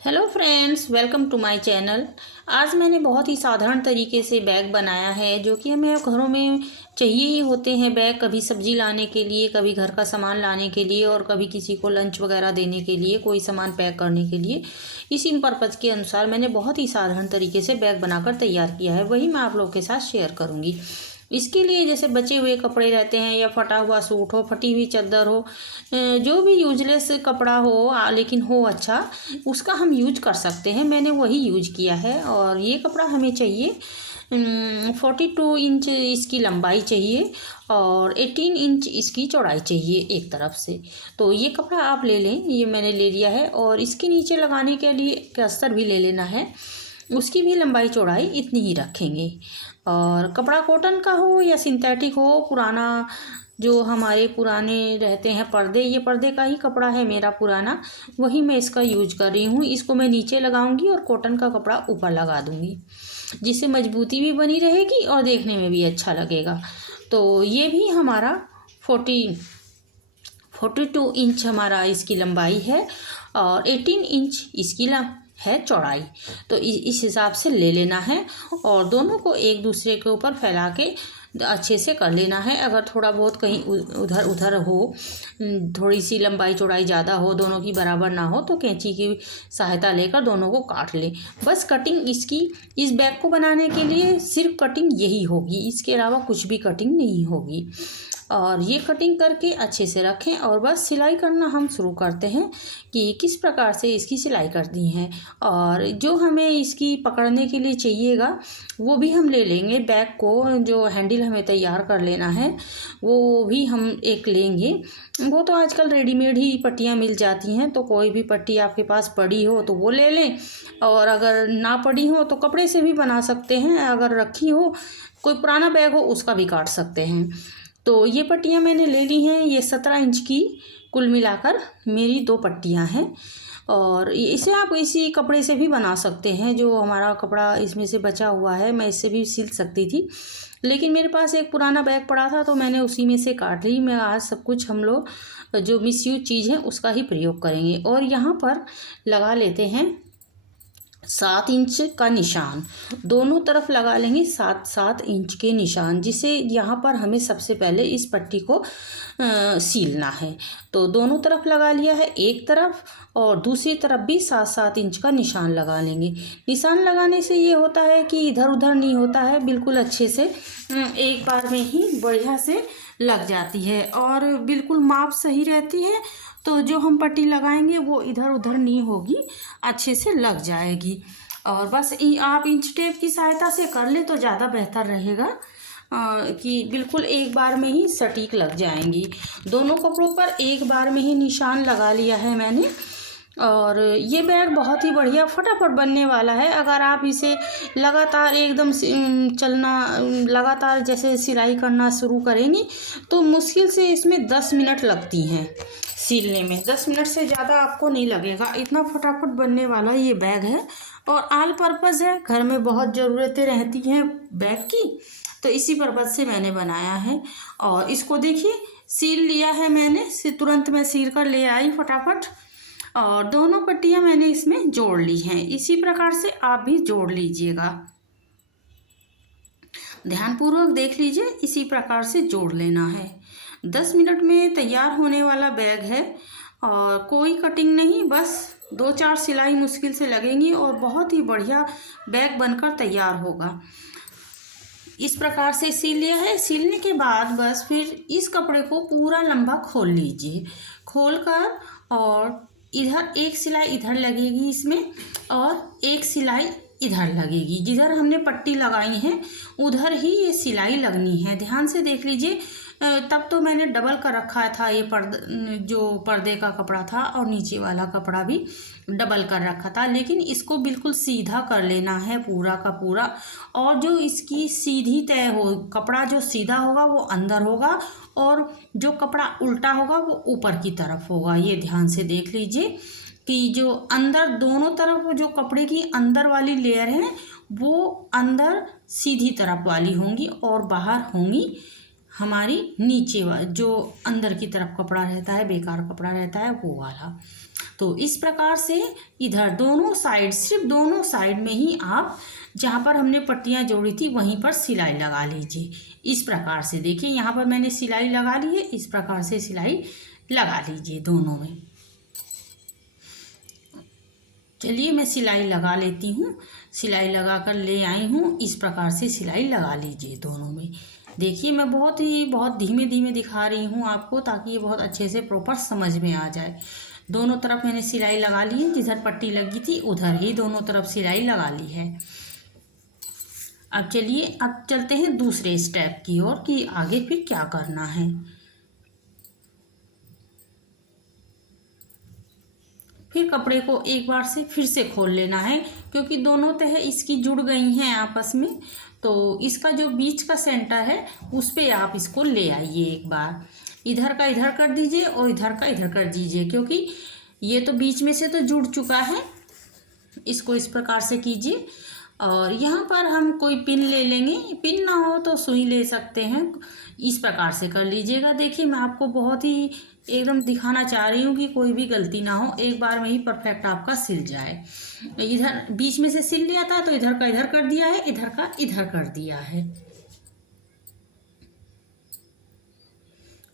Hello friends, welcome to my channel. आज मैंने बहुत ही साधारण तरीके से बैग बनाया है जो कि हमें घरों में चाहिए ही होते हैं। बैग कभी सब्जी लाने के लिए, कभी घर का सामान लाने के लिए और कभी किसी को लंच वगैरह देने के लिए, कोई सामान पैक करने के लिए। इसी पर्पज़ के अनुसार मैंने बहुत ही साधारण तरीके से बैग बनाकर तैयार किया है, वही मैं आप लोगों के साथ शेयर करूँगी। इसके लिए जैसे बचे हुए कपड़े रहते हैं या फटा हुआ सूट हो, फटी हुई चादर हो, जो भी यूजलेस कपड़ा हो लेकिन हो अच्छा, उसका हम यूज कर सकते हैं। मैंने वही यूज किया है। और ये कपड़ा हमें चाहिए 42 इंच इसकी लंबाई चाहिए और 18 इंच इसकी चौड़ाई चाहिए एक तरफ से। तो ये कपड़ा आप ले लें, ये मैंने ले लिया है। और इसके नीचे लगाने के लिए अस्तर भी ले लेना है, उसकी भी लंबाई चौड़ाई इतनी ही रखेंगे। और कपड़ा कॉटन का हो या सिंथेटिक हो, पुराना जो हमारे पुराने रहते हैं पर्दे, ये पर्दे का ही कपड़ा है मेरा पुराना, वही मैं इसका यूज कर रही हूँ। इसको मैं नीचे लगाऊंगी और कॉटन का कपड़ा ऊपर लगा दूंगी, जिससे मजबूती भी बनी रहेगी और देखने में भी अच्छा लगेगा। तो ये भी हमारा 42 इंच हमारा इसकी लंबाई है और 18 इंच इसकी है चौड़ाई। तो इस हिसाब से ले लेना है और दोनों को एक दूसरे के ऊपर फैला के अच्छे से कर लेना है। अगर थोड़ा बहुत कहीं उधर उधर हो, थोड़ी सी लंबाई चौड़ाई ज़्यादा हो, दोनों की बराबर ना हो, तो कैंची की सहायता लेकर दोनों को काट लें। बस कटिंग इसकी, इस बैग को बनाने के लिए सिर्फ कटिंग यही होगी, इसके अलावा कुछ भी कटिंग नहीं होगी। और ये कटिंग करके अच्छे से रखें और बस सिलाई करना हम शुरू करते हैं कि किस प्रकार से इसकी सिलाई करनी है। और जो हमें इसकी पकड़ने के लिए चाहिएगा वो भी हम ले लेंगे। बैग को जो हैंडल हमें तैयार कर लेना है वो भी हम एक लेंगे। वो तो आजकल रेडीमेड ही पट्टियाँ मिल जाती हैं, तो कोई भी पट्टी आपके पास पड़ी हो तो वो ले लें, और अगर ना पड़ी हो तो कपड़े से भी बना सकते हैं। अगर रखी हो, कोई पुराना बैग हो, उसका भी काट सकते हैं। तो ये पट्टियाँ मैंने ले ली हैं, ये 17 इंच की कुल मिलाकर मेरी 2 पट्टियाँ हैं। और इसे आप इसी कपड़े से भी बना सकते हैं, जो हमारा कपड़ा इसमें से बचा हुआ है, मैं इससे भी सिल सकती थी, लेकिन मेरे पास एक पुराना बैग पड़ा था तो मैंने उसी में से काट ली। मैं आज सब कुछ हम लोग जो मिसयूज चीज़ है उसका ही प्रयोग करेंगे। और यहाँ पर लगा लेते हैं 7 इंच का निशान, दोनों तरफ लगा लेंगे 7-7 इंच के निशान, जिसे यहाँ पर हमें सबसे पहले इस पट्टी को सीलना है। तो दोनों तरफ लगा लिया है, एक तरफ और दूसरी तरफ भी 7-7 इंच का निशान लगा लेंगे। निशान लगाने से ये होता है कि इधर उधर नहीं होता है, बिल्कुल अच्छे से एक बार में ही बढ़िया से लग जाती है और बिल्कुल माप सही रहती है। तो जो हम पट्टी लगाएंगे वो इधर उधर नहीं होगी, अच्छे से लग जाएगी। और बस आप इंच टेप की सहायता से कर ले तो ज़्यादा बेहतर रहेगा, कि बिल्कुल एक बार में ही सटीक लग जाएंगी। दोनों कपड़ों पर एक बार में ही निशान लगा लिया है मैंने। और ये बैग बहुत ही बढ़िया फटाफट बनने वाला है। अगर आप इसे लगातार एकदम चलना, लगातार जैसे सिलाई करना शुरू करेंगी तो मुश्किल से इसमें 10 मिनट लगती हैं सीलने में। 10 मिनट से ज़्यादा आपको नहीं लगेगा, इतना फटाफट बनने वाला ये बैग है। और ऑल पर्पज़ है, घर में बहुत ज़रूरतें रहती हैं बैग की, तो इसी पर्पज़ से मैंने बनाया है। और इसको देखिए सील लिया है मैंने, तुरंत मैं सील कर ले आई फटाफट। और दोनों पट्टियाँ मैंने इसमें जोड़ ली हैं। इसी प्रकार से आप भी जोड़ लीजिएगा, ध्यानपूर्वक देख लीजिए, इसी प्रकार से जोड़ लेना है। 10 मिनट में तैयार होने वाला बैग है और कोई कटिंग नहीं, बस 2-4 सिलाई मुश्किल से लगेंगी और बहुत ही बढ़िया बैग बनकर तैयार होगा। इस प्रकार से सील लिया है। सीलने के बाद बस फिर इस कपड़े को पूरा लंबा खोल लीजिए, खोलकर और इधर एक सिलाई इधर लगेगी इसमें और एक सिलाई इधर लगेगी। जिधर हमने पट्टी लगाई है उधर ही ये सिलाई लगनी है, ध्यान से देख लीजिए। तब तो मैंने डबल कर रखा था, ये जो पर्दे का कपड़ा था और नीचे वाला कपड़ा भी डबल कर रखा था, लेकिन इसको बिल्कुल सीधा कर लेना है पूरा का पूरा। और जो इसकी सीधी तय हो, कपड़ा जो सीधा होगा वो अंदर होगा और जो कपड़ा उल्टा होगा वो ऊपर की तरफ होगा। ये ध्यान से देख लीजिए कि जो अंदर दोनों तरफ जो कपड़े की अंदर वाली लेयर है वो अंदर सीधी तरफ वाली होंगी और बाहर होंगी हमारी नीचे वाली, जो अंदर की तरफ कपड़ा रहता है, बेकार कपड़ा रहता है, वो वाला। तो इस प्रकार से इधर दोनों साइड, सिर्फ दोनों साइड में ही आप जहाँ पर हमने पट्टियाँ जोड़ी थी वहीं पर सिलाई लगा लीजिए। इस प्रकार से देखिए यहाँ पर मैंने सिलाई लगा ली है, इस प्रकार से सिलाई लगा लीजिए दोनों में। चलिए मैं सिलाई लगा लेती हूँ। सिलाई लगा कर ले आई हूँ, इस प्रकार से सिलाई लगा लीजिए दोनों में। देखिए मैं बहुत धीमे धीमे दिखा रही हूँ आपको, ताकि ये बहुत अच्छे से प्रॉपर समझ में आ जाए। दोनों तरफ मैंने सिलाई लगा ली है, जिधर पट्टी लगी थी उधर ही दोनों तरफ सिलाई लगा ली है। अब चलिए अब चलते हैं दूसरे स्टेप की ओर कि आगे फिर क्या करना है। फिर कपड़े को एक बार से फिर से खोल लेना है, क्योंकि दोनों तह इसकी जुड़ गई हैं आपस में। तो इसका जो बीच का सेंटर है उस पे आप इसको ले आइए एक बार। इधर का इधर कर दीजिए और इधर का इधर कर दीजिए, क्योंकि ये तो बीच में से तो जुड़ चुका है। इसको इस प्रकार से कीजिए और यहाँ पर हम कोई पिन ले लेंगे, पिन ना हो तो सुई ले सकते हैं। इस प्रकार से कर लीजिएगा। देखिए मैं आपको बहुत ही एकदम दिखाना चाह रही हूँ कि कोई भी गलती ना हो, एक बार में ही परफेक्ट आपका सिल जाए। इधर बीच में से सिल लिया था तो इधर का इधर कर दिया है, इधर का इधर कर दिया है।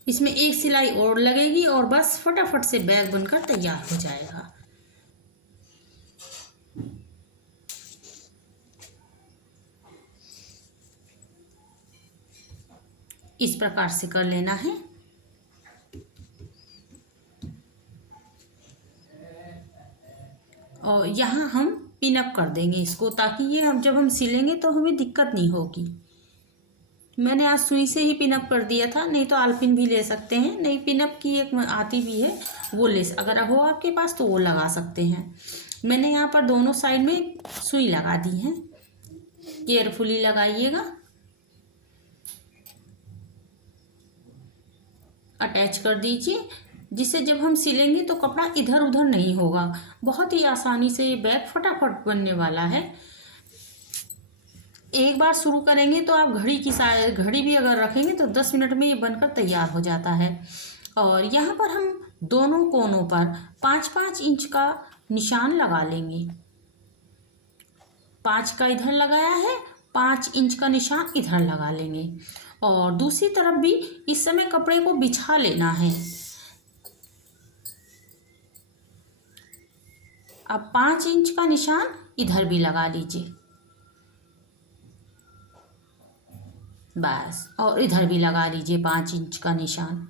इसमें एक सिलाई और लगेगी और बस फटाफट से बैग बनकर तैयार हो जाएगा। इस प्रकार से कर लेना है। और यहाँ हम पिन अप कर देंगे इसको, ताकि ये हम जब हम सिलेंगे तो हमें दिक्कत नहीं होगी। मैंने आज सुई से ही पिन अप कर दिया था, नहीं तो आलपिन भी ले सकते हैं। नहीं, पिन अप की एक आती भी है, वो ले अगर हो आपके पास तो वो लगा सकते हैं। मैंने यहाँ पर दोनों साइड में सुई लगा दी है, केयरफुली लगाइएगा। अटैच कर दीजिए, जिससे जब हम सिलेंगे तो कपड़ा इधर उधर नहीं होगा। बहुत ही आसानी से ये बैग फटाफट बनने वाला है। एक बार शुरू करेंगे तो आप घड़ी भी अगर रखेंगे तो 10 मिनट में ये बनकर तैयार हो जाता है। और यहाँ पर हम दोनों कोनों पर 5-5 इंच का निशान लगा लेंगे। 5 का इधर लगाया है, 5 इंच का निशान इधर लगा लेंगे। और दूसरी तरफ भी इस समय कपड़े को बिछा लेना है। अब 5 इंच का निशान इधर भी लगा लीजिए, बस। और इधर भी लगा लीजिए 5 इंच का निशान।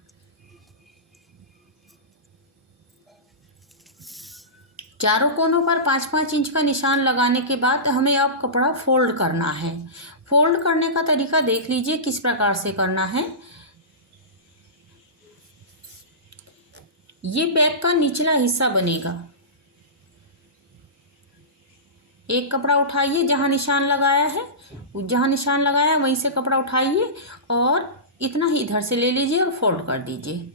चारों कोनों पर 5-5 इंच का निशान लगाने के बाद हमें अब कपड़ा फोल्ड करना है। फोल्ड करने का तरीका देख लीजिए किस प्रकार से करना है। ये बैग का निचला हिस्सा बनेगा। एक कपड़ा उठाइए, जहाँ निशान लगाया है, जहाँ निशान लगाया है वहीं से कपड़ा उठाइए और इतना ही इधर से ले लीजिए और फोल्ड कर दीजिए।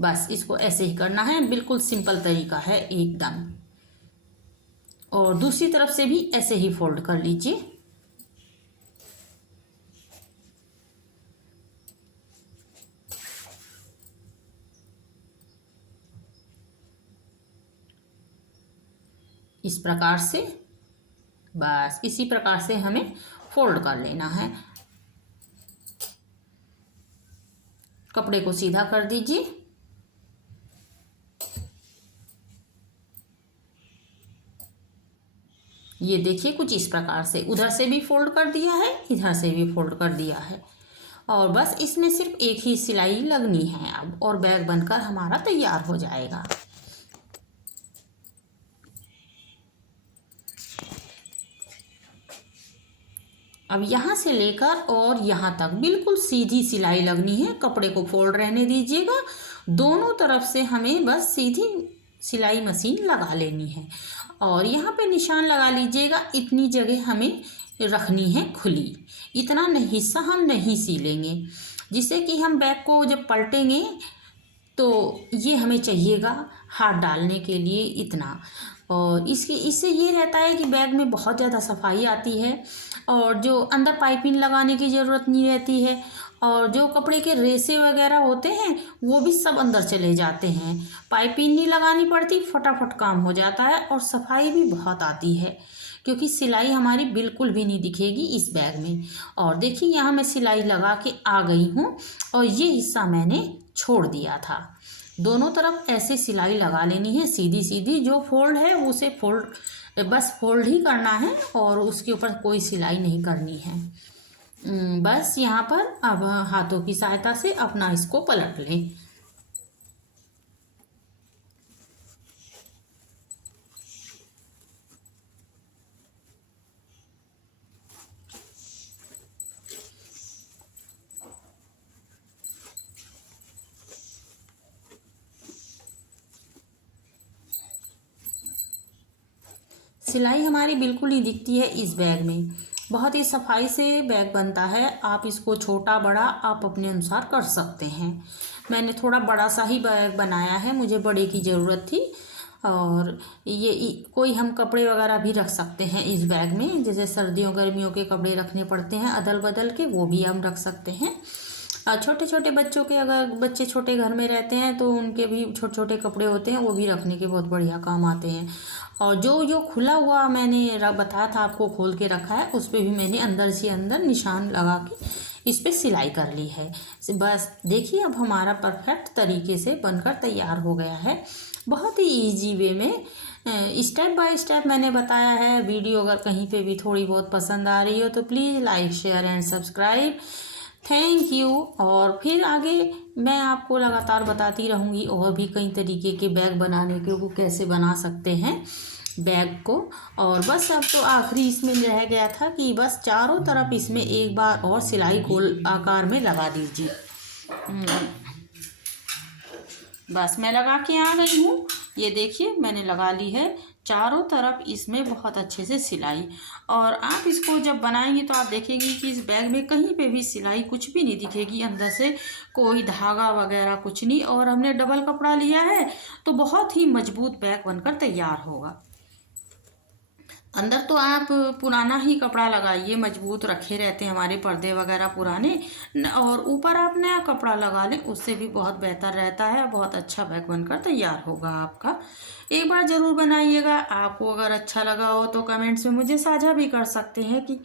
बस इसको ऐसे ही करना है, बिल्कुल सिंपल तरीका है एकदम। और दूसरी तरफ से भी ऐसे ही फोल्ड कर लीजिए। इस प्रकार से, बस इसी प्रकार से हमें फोल्ड कर लेना है। कपड़े को सीधा कर दीजिए। ये देखिए कुछ इस प्रकार से, उधर से भी फोल्ड कर दिया है, इधर से भी फोल्ड कर दिया है। और बस इसमें सिर्फ एक ही सिलाई लगनी है अब, और बैग बनकर हमारा तैयार हो जाएगा। अब यहाँ से लेकर और यहाँ तक बिल्कुल सीधी सिलाई लगनी है। कपड़े को फोल्ड रहने दीजिएगा। दोनों तरफ से हमें बस सीधी सिलाई मशीन लगा लेनी है। और यहाँ पे निशान लगा लीजिएगा। इतनी जगह हमें रखनी है खुली, इतना हिस्सा हम नहीं सिलेंगे, जिससे कि हम बैग को जब पलटेंगे तो ये हमें चाहिएगा हाथ डालने के लिए इतना। और इससे ये रहता है कि बैग में बहुत ज़्यादा सफाई आती है, और जो अंदर पाइपिंग लगाने की ज़रूरत नहीं रहती है। और जो कपड़े के रेसे वगैरह होते हैं वो भी सब अंदर चले जाते हैं। पाइपिंग नहीं लगानी पड़ती, फटाफट काम हो जाता है और सफाई भी बहुत आती है, क्योंकि सिलाई हमारी बिल्कुल भी नहीं दिखेगी इस बैग में। और देखिए यहाँ मैं सिलाई लगा के आ गई हूँ और ये हिस्सा मैंने छोड़ दिया था। दोनों तरफ ऐसे सिलाई लगा लेनी है, सीधी सीधी। जो फोल्ड है उसे बस फोल्ड ही करना है और उसके ऊपर कोई सिलाई नहीं करनी है। बस यहाँ पर अब हाथों की सहायता से अपना इसको पलट लें। सिलाई हमारी बिल्कुल ही दिखती है इस बैग में। बहुत ही सफाई से बैग बनता है। आप इसको छोटा बड़ा आप अपने अनुसार कर सकते हैं। मैंने थोड़ा बड़ा सा ही बैग बनाया है, मुझे बड़े की ज़रूरत थी। और कोई हम कपड़े वगैरह भी रख सकते हैं इस बैग में, जैसे सर्दियों गर्मियों के कपड़े रखने पड़ते हैं अदल बदल के, वो भी हम रख सकते हैं। छोटे छोटे बच्चों के, अगर बच्चे छोटे घर में रहते हैं तो उनके भी छोटे छोटे कपड़े होते हैं, वो भी रखने के बहुत बढ़िया काम आते हैं। और जो खुला हुआ मैंने बताया था आपको खोल के रखा है, उस पर भी मैंने अंदर से अंदर निशान लगा के इस पर सिलाई कर ली है। बस देखिए अब हमारा परफेक्ट तरीके से बनकर तैयार हो गया है। बहुत ही इजी वे में स्टेप बाय स्टेप मैंने बताया है। वीडियो अगर कहीं पे भी थोड़ी बहुत पसंद आ रही हो तो please like share and subscribe. Thank you. और फिर आगे मैं आपको लगातार बताती रहूँगी और भी कई तरीके के बैग बनाने के, वो कैसे बना सकते हैं बैग को। और बस अब तो आखिरी इसमें रह गया था कि बस चारों तरफ इसमें एक बार और सिलाई गोल आकार में लगा दीजिए। बस मैं लगा के आ गई हूँ। ये देखिए मैंने लगा ली है चारों तरफ इसमें बहुत अच्छे से सिलाई। और आप इसको जब बनाएंगे तो आप देखेंगे कि इस बैग में कहीं पे भी सिलाई कुछ भी नहीं दिखेगी, अंदर से कोई धागा वगैरह कुछ नहीं। और हमने डबल कपड़ा लिया है तो बहुत ही मजबूत बैग बनकर तैयार होगा। अंदर तो आप पुराना ही कपड़ा लगाइए, मजबूत रखे रहते हैं हमारे पर्दे वगैरह पुराने। और ऊपर आप नया कपड़ा लगा लें, उससे भी बहुत बेहतर रहता है। बहुत अच्छा बैग बनकर तैयार होगा आपका। एक बार ज़रूर बनाइएगा। आपको अगर अच्छा लगा हो तो कमेंट्स में मुझे साझा भी कर सकते हैं कि